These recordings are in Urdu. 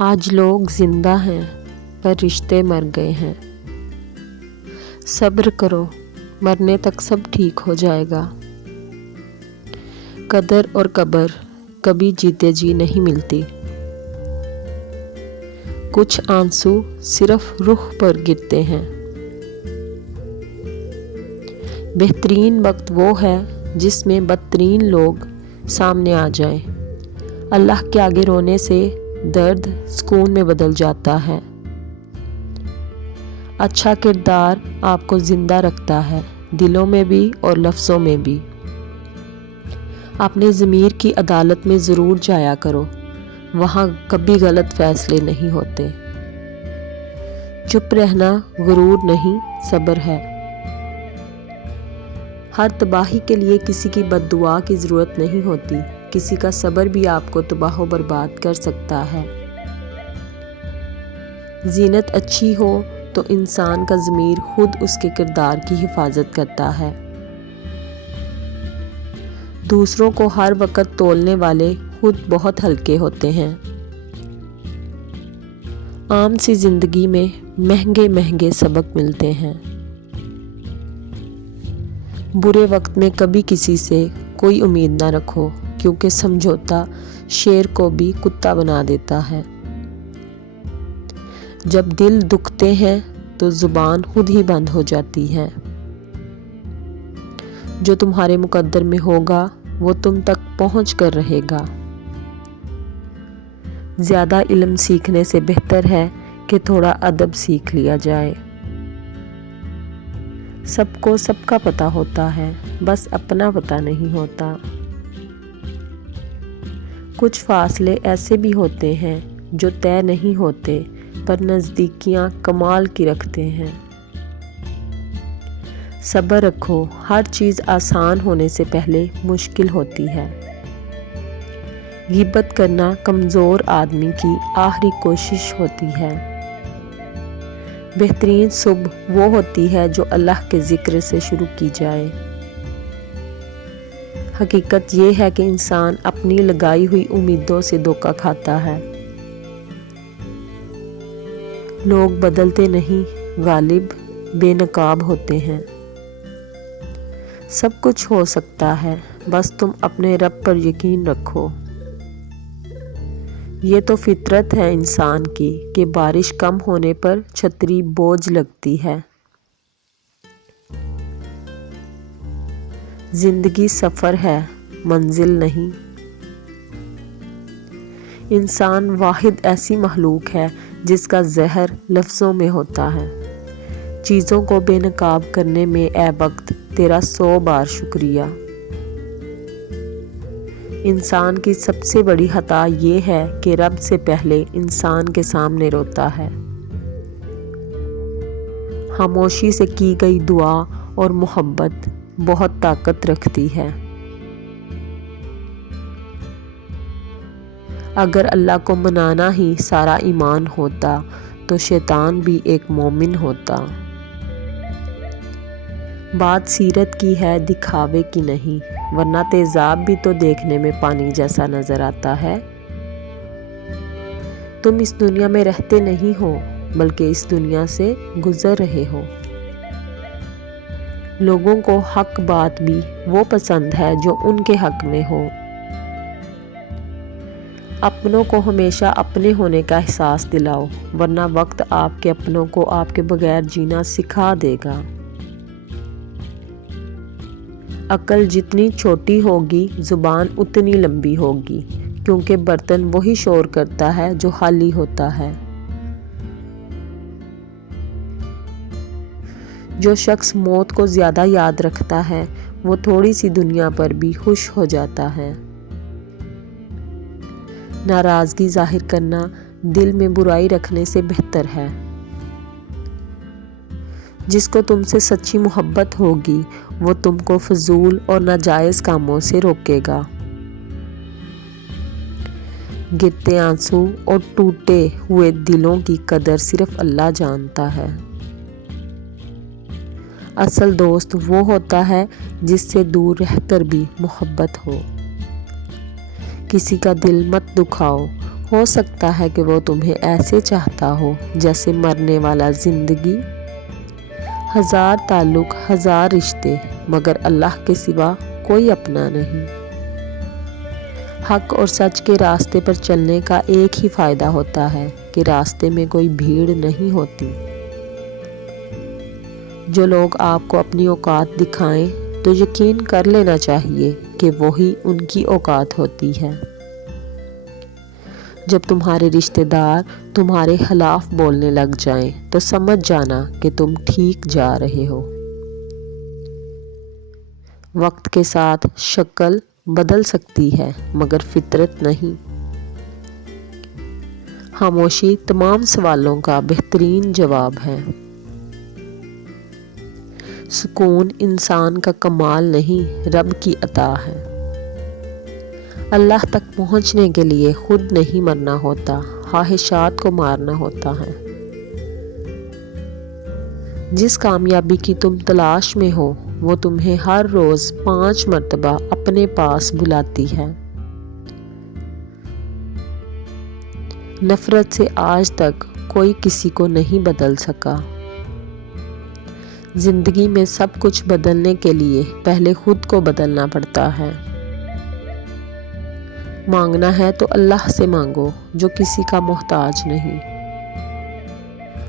آج لوگ زندہ ہیں پر رشتے مر گئے ہیں۔ صبر کرو، مرنے تک سب ٹھیک ہو جائے گا۔ قدر اور قبر کبھی جیتے جی نہیں ملتی۔ کچھ آنسو صرف روح پر گرتے ہیں۔ بہترین وقت وہ ہے جس میں بدترین لوگ سامنے آ جائیں۔ اللہ کے آگے رونے سے درد سکون میں بدل جاتا ہے۔ اچھا کردار آپ کو زندہ رکھتا ہے، دلوں میں بھی اور لفظوں میں بھی۔ اپنے ضمیر کی عدالت میں ضرور جایا کرو، وہاں کبھی غلط فیصلے نہیں ہوتے۔ چپ رہنا غرور نہیں، صبر ہے۔ ہر تباہی کے لیے کسی کی بد دعا کی ضرورت نہیں ہوتی، کسی کا صبر بھی آپ کو تباہ و برباد کر سکتا ہے۔ زینت اچھی ہو تو انسان کا ضمیر خود اس کے کردار کی حفاظت کرتا ہے۔ دوسروں کو ہر وقت تولنے والے خود بہت ہلکے ہوتے ہیں۔ عام سی زندگی میں مہنگے مہنگے سبق ملتے ہیں۔ برے وقت میں کبھی کسی سے کوئی امید نہ رکھو، کیونکہ سمجھوتا شیر کو بھی کتا بنا دیتا ہے۔ جب دل دکھتے ہیں تو زبان خود ہی بند ہو جاتی ہے۔ جو تمہارے مقدر میں ہوگا وہ تم تک پہنچ کر رہے گا۔ زیادہ علم سیکھنے سے بہتر ہے کہ تھوڑا ادب سیکھ لیا جائے۔ سب کو سب کا پتہ ہوتا ہے، بس اپنا پتہ نہیں ہوتا۔ کچھ فاصلے ایسے بھی ہوتے ہیں جو طے نہیں ہوتے، پر نزدیکیاں کمال کی رکھتے ہیں۔ صبر رکھو، ہر چیز آسان ہونے سے پہلے مشکل ہوتی ہے۔ غیبت کرنا کمزور آدمی کی آخری کوشش ہوتی ہے۔ بہترین صبح وہ ہوتی ہے جو اللہ کے ذکر سے شروع کی جائے۔ حقیقت یہ ہے کہ انسان اپنی لگائی ہوئی امیدوں سے دھوکہ کھاتا ہے۔ لوگ بدلتے نہیں، غالب بے نقاب ہوتے ہیں۔ سب کچھ ہو سکتا ہے، بس تم اپنے رب پر یقین رکھو۔ یہ تو فطرت ہے انسان کی کہ بارش کم ہونے پر چھتری بوجھ لگتی ہے۔ زندگی سفر ہے، منزل نہیں۔ انسان واحد ایسی مخلوق ہے جس کا زہر لفظوں میں ہوتا ہے۔ چیزوں کو بے نقاب کرنے میں اے وقت تیرا 100 بار شکریہ۔ انسان کی سب سے بڑی خطا یہ ہے کہ رب سے پہلے انسان کے سامنے روتا ہے۔ خاموشی سے کی گئی دعا اور محبت بہت طاقت رکھتی ہے۔ اگر اللہ کو منانا ہی سارا ایمان ہوتا تو شیطان بھی ایک مومن ہوتا۔ بات سیرت کی ہے، دکھاوے کی نہیں، ورنہ تیزاب بھی تو دیکھنے میں پانی جیسا نظر آتا ہے۔ تم اس دنیا میں رہتے نہیں ہو، بلکہ اس دنیا سے گزر رہے ہو۔ لوگوں کو حق بات بھی وہ پسند ہے جو ان کے حق میں ہو۔ اپنوں کو ہمیشہ اپنے ہونے کا احساس دلاؤ، ورنہ وقت آپ کے اپنوں کو آپ کے بغیر جینا سکھا دے گا۔ عقل جتنی چھوٹی ہوگی، زبان اتنی لمبی ہوگی، کیونکہ برتن وہی شور کرتا ہے جو خالی ہوتا ہے۔ جو شخص موت کو زیادہ یاد رکھتا ہے، وہ تھوڑی سی دنیا پر بھی خوش ہو جاتا ہے۔ ناراضگی ظاہر کرنا دل میں برائی رکھنے سے بہتر ہے۔ جس کو تم سے سچی محبت ہوگی، وہ تم کو فضول اور ناجائز کاموں سے روکے گا۔ گرتے آنسو اور ٹوٹے ہوئے دلوں کی قدر صرف اللہ جانتا ہے۔ اصل دوست وہ ہوتا ہے جس سے دور رہ کر بھی محبت ہو۔ کسی کا دل مت دکھاؤ، ہو سکتا ہے کہ وہ تمہیں ایسے چاہتا ہو جیسے مرنے والا زندگی۔ ہزار تعلق، ہزار رشتے، مگر اللہ کے سوا کوئی اپنا نہیں۔ حق اور سچ کے راستے پر چلنے کا ایک ہی فائدہ ہوتا ہے کہ راستے میں کوئی بھیڑ نہیں ہوتی۔ جو لوگ آپ کو اپنی اوقات دکھائیں تو یقین کر لینا چاہیے کہ وہی ان کی اوقات ہوتی ہے۔ جب تمہارے رشتہ دار تمہارے خلاف بولنے لگ جائیں تو سمجھ جانا کہ تم ٹھیک جا رہے ہو۔ وقت کے ساتھ شکل بدل سکتی ہے مگر فطرت نہیں۔ خاموشی تمام سوالوں کا بہترین جواب ہے۔ سکون انسان کا کمال نہیں، رب کی عطا ہے۔ اللہ تک پہنچنے کے لیے خود نہیں مرنا ہوتا، خواہشات کو مارنا ہوتا ہے۔ جس کامیابی کی تم تلاش میں ہو وہ تمہیں ہر روز 5 مرتبہ اپنے پاس بلاتی ہے۔ نفرت سے آج تک کوئی کسی کو نہیں بدل سکا۔ زندگی میں سب کچھ بدلنے کے لیے پہلے خود کو بدلنا پڑتا ہے۔ مانگنا ہے تو اللہ سے مانگو جو کسی کا محتاج نہیں۔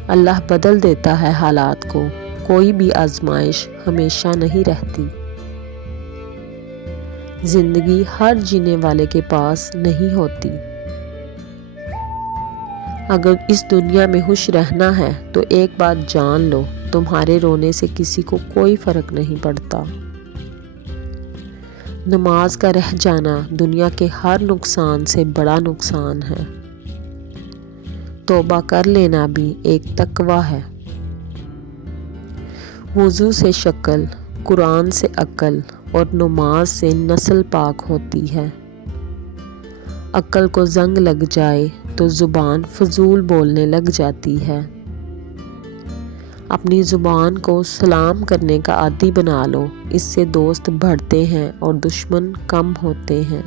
اللہ بدل دیتا ہے حالات کو، کوئی بھی آزمائش ہمیشہ نہیں رہتی۔ زندگی ہر جینے والے کے پاس نہیں ہوتی۔ اگر اس دنیا میں خوش رہنا ہے تو ایک بات جان لو، تمہارے رونے سے کسی کو کوئی فرق نہیں پڑتا۔ نماز کا رہ جانا دنیا کے ہر نقصان سے بڑا نقصان ہے۔ توبہ کر لینا بھی ایک تقویٰ ہے۔ وضو سے شکل، قرآن سے عقل اور نماز سے نسل پاک ہوتی ہے۔ عقل کو زنگ لگ جائے تو زبان فضول بولنے لگ جاتی ہے۔ اپنی زبان کو سلام کرنے کا عادی بنا لو، اس سے دوست بڑھتے ہیں اور دشمن کم ہوتے ہیں۔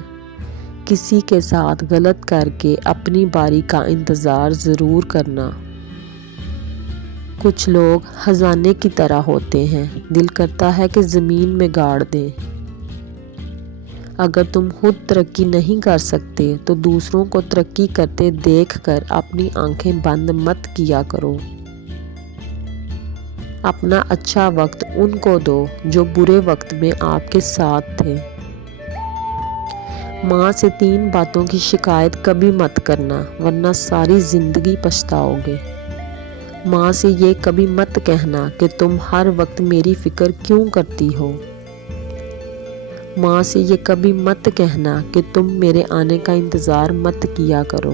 کسی کے ساتھ غلط کر کے اپنی باری کا انتظار ضرور کرنا۔ کچھ لوگ خزانے کی طرح ہوتے ہیں، دل کرتا ہے کہ زمین میں گاڑ دیں۔ اگر تم خود ترقی نہیں کر سکتے تو دوسروں کو ترقی کرتے دیکھ کر اپنی آنکھیں بند مت کیا کرو۔ اپنا اچھا وقت ان کو دو جو برے وقت میں آپ کے ساتھ تھے۔ ماں سے 3 باتوں کی شکایت کبھی مت کرنا ورنہ ساری زندگی پچھتاؤ گے۔ ماں سے یہ کبھی مت کہنا کہ تم ہر وقت میری فکر کیوں کرتی ہو۔ ماں سے یہ کبھی مت کہنا کہ تم میرے آنے کا انتظار مت کیا کرو۔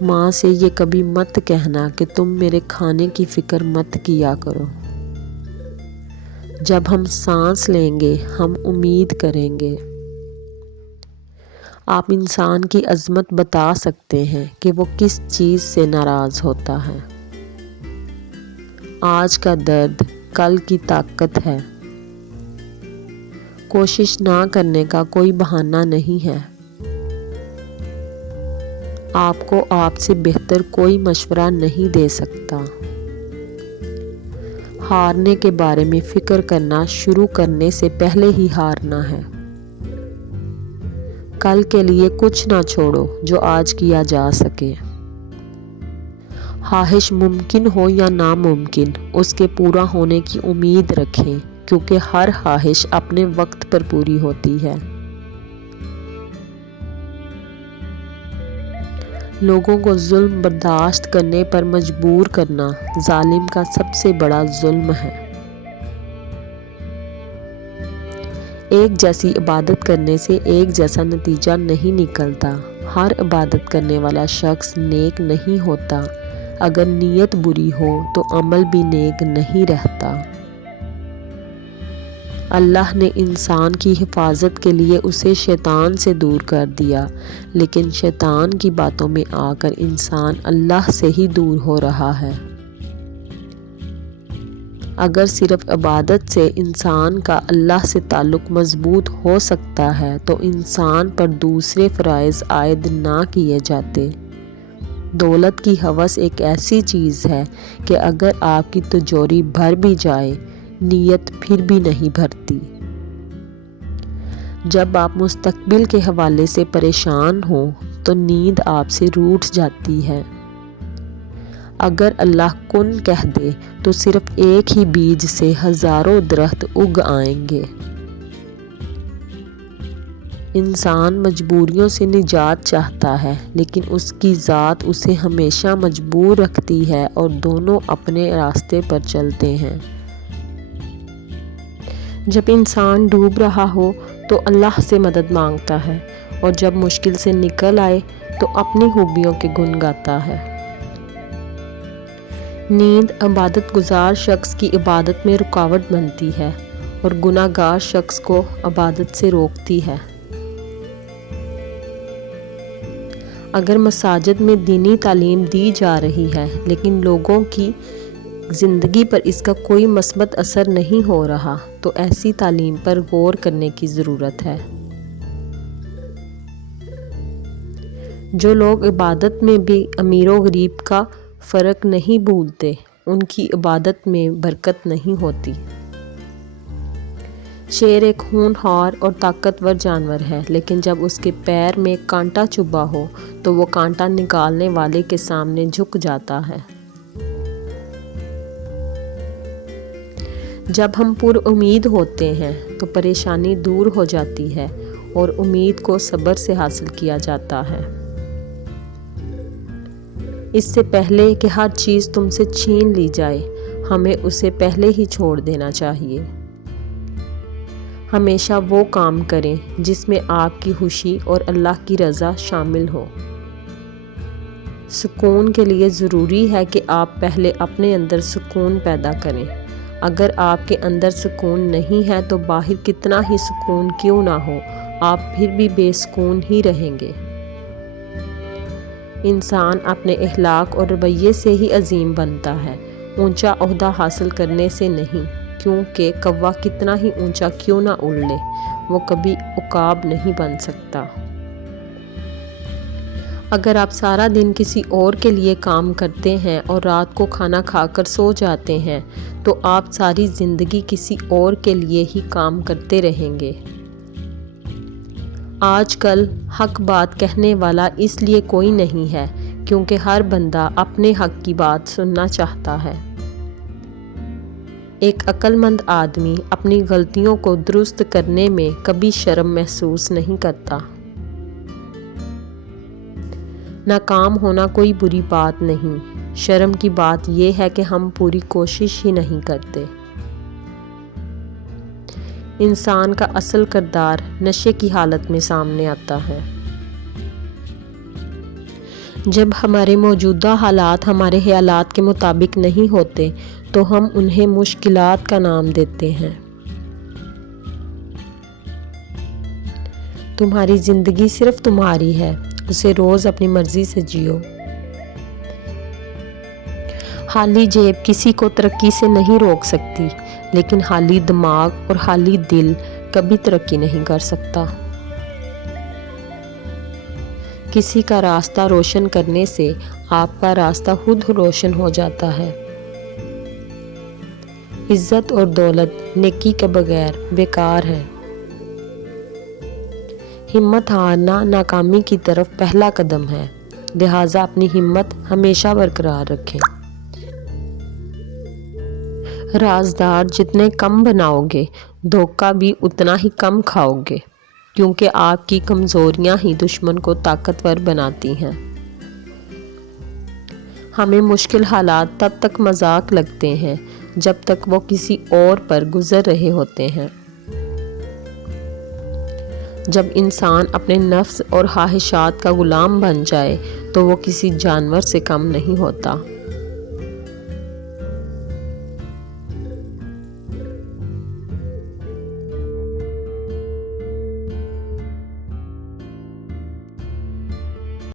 ماں سے یہ کبھی مت کہنا کہ تم میرے کھانے کی فکر مت کیا کرو۔ جب ہم سانس لیں گے ہم امید کریں گے۔ آپ انسان کی عظمت بتا سکتے ہیں کہ وہ کس چیز سے ناراض ہوتا ہے۔ آج کا درد کل کی طاقت ہے۔ کوشش نہ کرنے کا کوئی بہانہ نہیں ہے۔ آپ کو آپ سے بہتر کوئی مشورہ نہیں دے سکتا۔ ہارنے کے بارے میں فکر کرنا شروع کرنے سے پہلے ہی ہارنا ہے۔ کل کے لیے کچھ نہ چھوڑو جو آج کیا جا سکے۔ خواہش ممکن ہو یا ناممکن، اس کے پورا ہونے کی امید رکھیں کیونکہ ہر خواہش اپنے وقت پر پوری ہوتی ہے۔ لوگوں کو ظلم برداشت کرنے پر مجبور کرنا ظالم کا سب سے بڑا ظلم ہے۔ ایک جیسی عبادت کرنے سے ایک جیسا نتیجہ نہیں نکلتا۔ ہر عبادت کرنے والا شخص نیک نہیں ہوتا۔ اگر نیت بری ہو تو عمل بھی نیک نہیں رہتا۔ اللہ نے انسان کی حفاظت کے لیے اسے شیطان سے دور کر دیا، لیکن شیطان کی باتوں میں آ کر انسان اللہ سے ہی دور ہو رہا ہے۔ اگر صرف عبادت سے انسان کا اللہ سے تعلق مضبوط ہو سکتا ہے تو انسان پر دوسرے فرائض عائد نہ کیے جاتے۔ دولت کی ہوس ایک ایسی چیز ہے کہ اگر آپ کی تجوری بھر بھی جائے، نیت پھر بھی نہیں بھرتی۔ جب آپ مستقبل کے حوالے سے پریشان ہوں تو نیند آپ سے روٹھ جاتی ہے۔ اگر اللہ کن کہہ دے تو صرف ایک ہی بیج سے ہزاروں درخت اگ آئیں گے۔ انسان مجبوریوں سے نجات چاہتا ہے، لیکن اس کی ذات اسے ہمیشہ مجبور رکھتی ہے اور دونوں اپنے راستے پر چلتے ہیں۔ جب انسان ڈوب رہا ہو تو اللہ سے مدد مانگتا ہے، اور جب مشکل سے نکل آئے تو اپنی خوبیوں کے گن گاتا ہے۔ نیند عبادت گزار شخص کی عبادت میں رکاوٹ بنتی ہے اور گناہ گار شخص کو عبادت سے روکتی ہے۔ اگر مساجد میں دینی تعلیم دی جا رہی ہے لیکن لوگوں کی زندگی پر اس کا کوئی مثبت اثر نہیں ہو رہا تو ایسی تعلیم پر غور کرنے کی ضرورت ہے۔ جو لوگ عبادت میں بھی امیر و غریب کا فرق نہیں بھولتے، ان کی عبادت میں برکت نہیں ہوتی۔ شیر ایک ہونہار اور طاقتور جانور ہے، لیکن جب اس کے پیر میں کانٹا چبھا ہو تو وہ کانٹا نکالنے والے کے سامنے جھک جاتا ہے۔ جب ہم پر امید ہوتے ہیں تو پریشانی دور ہو جاتی ہے اور امید کو صبر سے حاصل کیا جاتا ہے۔ اس سے پہلے کہ ہر چیز تم سے چھین لی جائے، ہمیں اسے پہلے ہی چھوڑ دینا چاہیے۔ ہمیشہ وہ کام کریں جس میں آپ کی خوشی اور اللہ کی رضا شامل ہو۔ سکون کے لیے ضروری ہے کہ آپ پہلے اپنے اندر سکون پیدا کریں۔ اگر آپ کے اندر سکون نہیں ہے تو باہر کتنا ہی سکون کیوں نہ ہو، آپ پھر بھی بے سکون ہی رہیں گے۔ انسان اپنے اخلاق اور رویے سے ہی عظیم بنتا ہے، اونچا عہدہ حاصل کرنے سے نہیں، کیونکہ کوا کتنا ہی اونچا کیوں نہ اڑ لے، وہ کبھی عقاب نہیں بن سکتا۔ اگر آپ سارا دن کسی اور کے لیے کام کرتے ہیں اور رات کو کھانا کھا کر سو جاتے ہیں تو آپ ساری زندگی کسی اور کے لیے ہی کام کرتے رہیں گے۔ آج کل حق بات کہنے والا اس لیے کوئی نہیں ہے کیونکہ ہر بندہ اپنے حق کی بات سننا چاہتا ہے۔ ایک عقل مند آدمی اپنی غلطیوں کو درست کرنے میں کبھی شرم محسوس نہیں کرتا۔ ناکام ہونا کوئی بری بات نہیں، شرم کی بات یہ ہے کہ ہم پوری کوشش ہی نہیں کرتے۔ انسان کا اصل کردار نشے کی حالت میں سامنے آتا ہے۔ جب ہمارے موجودہ حالات ہمارے خیالات کے مطابق نہیں ہوتے تو ہم انہیں مشکلات کا نام دیتے ہیں۔ تمہاری زندگی صرف تمہاری ہے، اسے روز اپنی مرضی سے جیو۔ خالی جیب کسی کو ترقی سے نہیں روک سکتی، لیکن خالی دماغ اور خالی دل کبھی ترقی نہیں کر سکتا۔ کسی کا راستہ روشن کرنے سے آپ کا راستہ خود روشن ہو جاتا ہے۔ عزت اور دولت نیکی کے بغیر بیکار ہے۔ ہمت ہارنا ناکامی کی طرف پہلا قدم ہے، لہٰذا اپنی ہمت ہمیشہ برقرار رکھیں۔ رازدار جتنے کم بناؤ گے، دھوکہ بھی اتنا ہی کم کھاؤ گے، کیونکہ آپ کی کمزوریاں ہی دشمن کو طاقتور بناتی ہیں۔ ہمیں مشکل حالات تب تک مذاق لگتے ہیں جب تک وہ کسی اور پر گزر رہے ہوتے ہیں۔ جب انسان اپنے نفس اور خواہشات کا غلام بن جائے تو وہ کسی جانور سے کم نہیں ہوتا۔